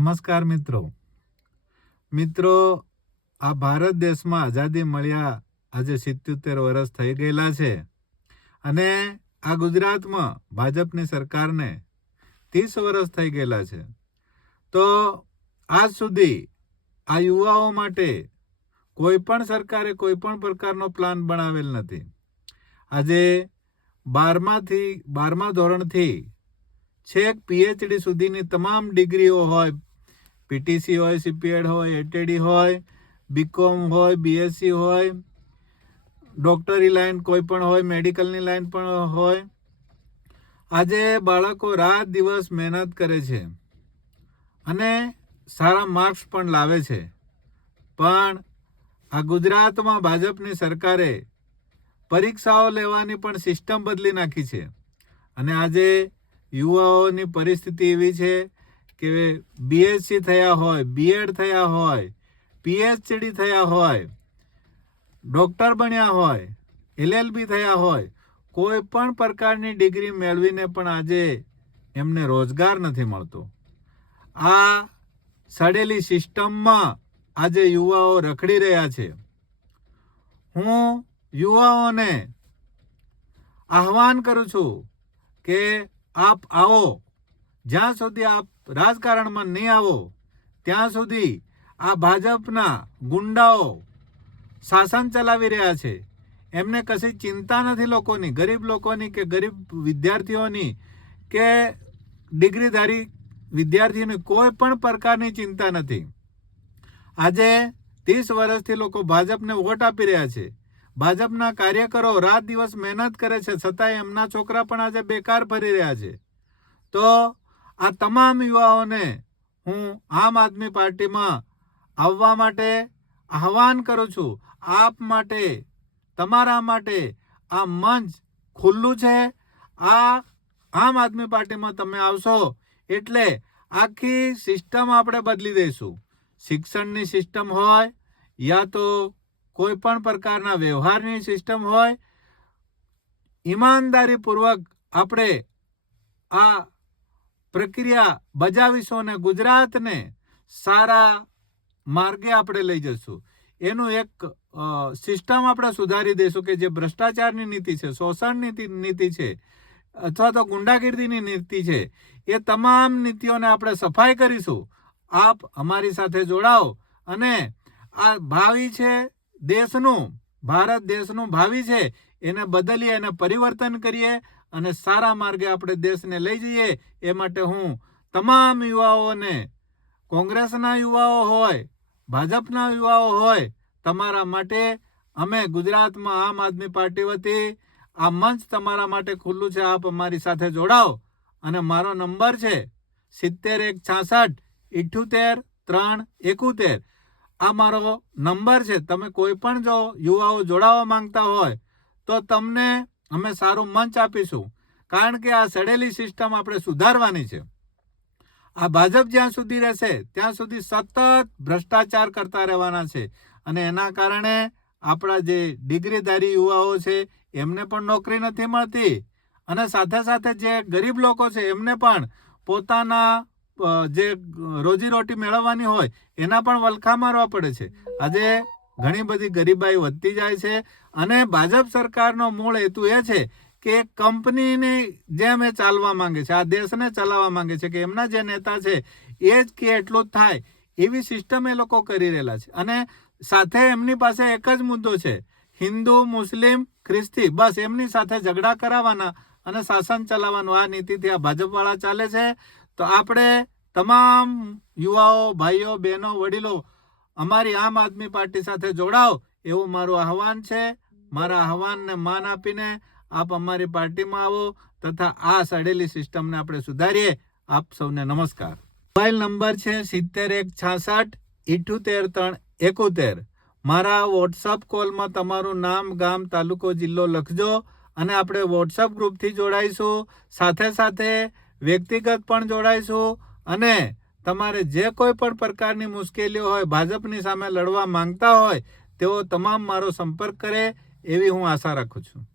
નમસ્કાર મિત્રો. મિત્રો, આ ભારત દેશમાં આઝાદી મળ્યા આજે સિત્યોતેર વર્ષ થઈ ગયેલા છે અને આ ગુજરાતમાં ભાજપની સરકારને ત્રીસ વર્ષ થઈ ગયેલા છે. તો આજ સુધી આ યુવાઓ માટે કોઈ પણ સરકારે કોઈ પણ પ્રકારનો પ્લાન બનાવેલ નથી. આજે બારમાથી, બારમા ધોરણથી છેક પીએચડી સુધીની તમામ ડિગ્રીઓ હોય પીટીસી હોય સીપીએડ હોય એટીડી હોય બીકોમ હોય બીએસસી હોય, ડૉક્ટરી લાઈન કોઈ પણ હોય, મેડિકલની લાઈન પણ હોય. આજે બાળકો રાત દિવસ મહેનત કરે છે અને સારા માર્ક્સ પણ લાવે છે. પણ આ ગુજરાતમાં ભાજપની સરકારે પરીક્ષાઓ લેવાની પણ સિસ્ટમ બદલી નાખી છે અને આજે યુવાઓની પરિસ્થિતિ એવી છે કે બીએસસી થયા હોય બીએડ થયા હોય પીએચડી થયા હોય, ડૉક્ટર બન્યા હોય એલએલબી થયા હોય, કોઈ પણ પ્રકારની ડિગ્રી મેળવીને પણ આજે એમને રોજગાર નથી મળતો. આ સડેલી સિસ્ટમમાં આજે યુવાઓ રખડી રહ્યા છે. હું યુવાઓને આહવાન કરું છું કે આપ આવો જ્યાં સુધી આપ રાજકારણમાં નહીં આવો, ત્યાં સુધી આ ભાજપના ગુંડાઓ શાસન ચલાવી રહ્યા છે. એમને કશી ચિંતા નથી લોકોની, ગરીબ લોકોની કે ગરીબ વિદ્યાર્થીઓની કે ડિગ્રીધારી વિદ્યાર્થીઓની કોઈ પણ પ્રકારની ચિંતા નથી. આજે ત્રીસ વર્ષથી લોકો ભાજપને વોટ આપી રહ્યા છે. ભાજપના કાર્યકરો રાત દિવસ મહેનત કરે છે, છતાંય એમના છોકરા પણ આજે બેકાર ફરી રહ્યા છે. તો આ તમામ યુવાઓને હું આમ આદમી પાર્ટીમાં આવવા માટે આહવાન કરું છું. આપ માટે, તમારા માટે આ મંચ ખુલ્લું છે. આ આમ આદમી પાર્ટીમાં તમે આવશો એટલે આખી સિસ્ટમ આપણે બદલી દઈશું. શિક્ષણની સિસ્ટમ હોય યા તો કોઈ પણ પ્રકારના વ્યવહારની સિસ્ટમ હોય, ઈમાનદારીપૂર્વક આપણે આ પ્રક્રિયા બજાવીશું અને ગુજરાતને સારા માર્ગે આપણે લઈ જશું એનું એક સિસ્ટમ આપણે સુધારી દઈશું કે જે ભ્રષ્ટાચારની નીતિ છે શોષણની નીતિ છે, અથવા તો ગુંડાગીર્દીની નીતિ છે, એ તમામ નીતિઓને આપણે સફાઈ કરીશું. આપ અમારી સાથે જોડાઓ અને આ ભાવિ છે દેશનું, ભારત દેશનું ભાવિ છે એને બદલીએ, એને પરિવર્તન કરીએ અને સારા માર્ગે આપણે દેશને લઈ જઈએ, એ માટે હું તમામ યુવાઓને, કોંગ્રેસના યુવાઓ હોય, ભાજપના યુવાઓ હોય, તમારા માટે અમે ગુજરાતમાં આમ આદમી પાર્ટી વતી આ મંચ તમારા માટે ખુલ્લું છે, આપ અમારી સાથે જોડાઓ. અને મારો નંબર છે સિત્તેર એક છાસઠ ઇઠ્યોતેર ત્રણ એકોતેર. આ મારો નંબર છે, તમે કોઈ પણ જો યુવાઓ જોડાવા માંગતા હોય તો તમને અમે સારું મંચ આપીશું. કારણ કે આ સડેલી સિસ્ટમ આપણે સુધારવાની છે. આ ભાજપ જ્યાં સુધી રહેશે, ત્યાં સુધી સતત ભ્રષ્ટાચાર કરતા રહેવાના છે. અને એના કારણે આપણા જે ડિગ્રીધારી યુવાઓ છે, એમને પણ નોકરી નથી મળતી. અને સાથે સાથે જે ગરીબ લોકો છે, એમને પણ પોતાના જે રોજીરોટી મેળવવાની હોય, એના પણ વલખા મારવા પડે છે. આજે ઘણી બધી ગરીબાઈ વધતી જાય છે અને ભાજપ સરકારનો મૂળ હેતુ એ છે કે કંપનીની જેમ એ ચાલવા માંગે છે, આ દેશને ચલાવવા માંગે છે કે એમના જે નેતા છે એ જ કે એટલું જ થાય એવી સિસ્ટમ એ લોકો કરી રહેલા છે. અને સાથે એમની પાસે એક જ મુદ્દો છે, હિન્દુ, મુસ્લિમ, ખ્રિસ્તી, બસ એમની સાથે ઝઘડા કરાવવાના અને શાસન ચલાવવાનું. આ નીતિથી આ ભાજપવાળા ચાલે છે. તો આપણે તમામ યુવાઓ, ભાઈઓ, બહેનો, વડીલો અમારી આમ આદમી પાર્ટી સાથે જોડાઓ, એવું મારું આહવાન છે. મારા આહવાનને માન આપીને આપ અમારી પાર્ટીમાં આવો તથા આ સડેલી સિસ્ટમને આપણે સુધારીએ. આપ સૌને નમસ્કાર. મોબાઈલ નંબર છે સિત્તેર એક છાસઠ ઇઠ્યોતેર ત્રણ એકોતેર. મારા વોટ્સઅપ કોલમાં તમારું નામ, ગામ, તાલુકો, જિલ્લો લખજો અને આપણે વોટ્સઅપ ગ્રુપથી જોડાઈશું. સાથે સાથે વ્યક્તિગત પણ જોડાઈશું અને તમારે જે કોઈ પણ પ્રકારની મુશ્કેલીઓ હોય, ભાજપની સામે લડવા માંગતા હોય, તેઓ તમામ મારો સંપર્ક કરે એવી હું આશા રાખું છું.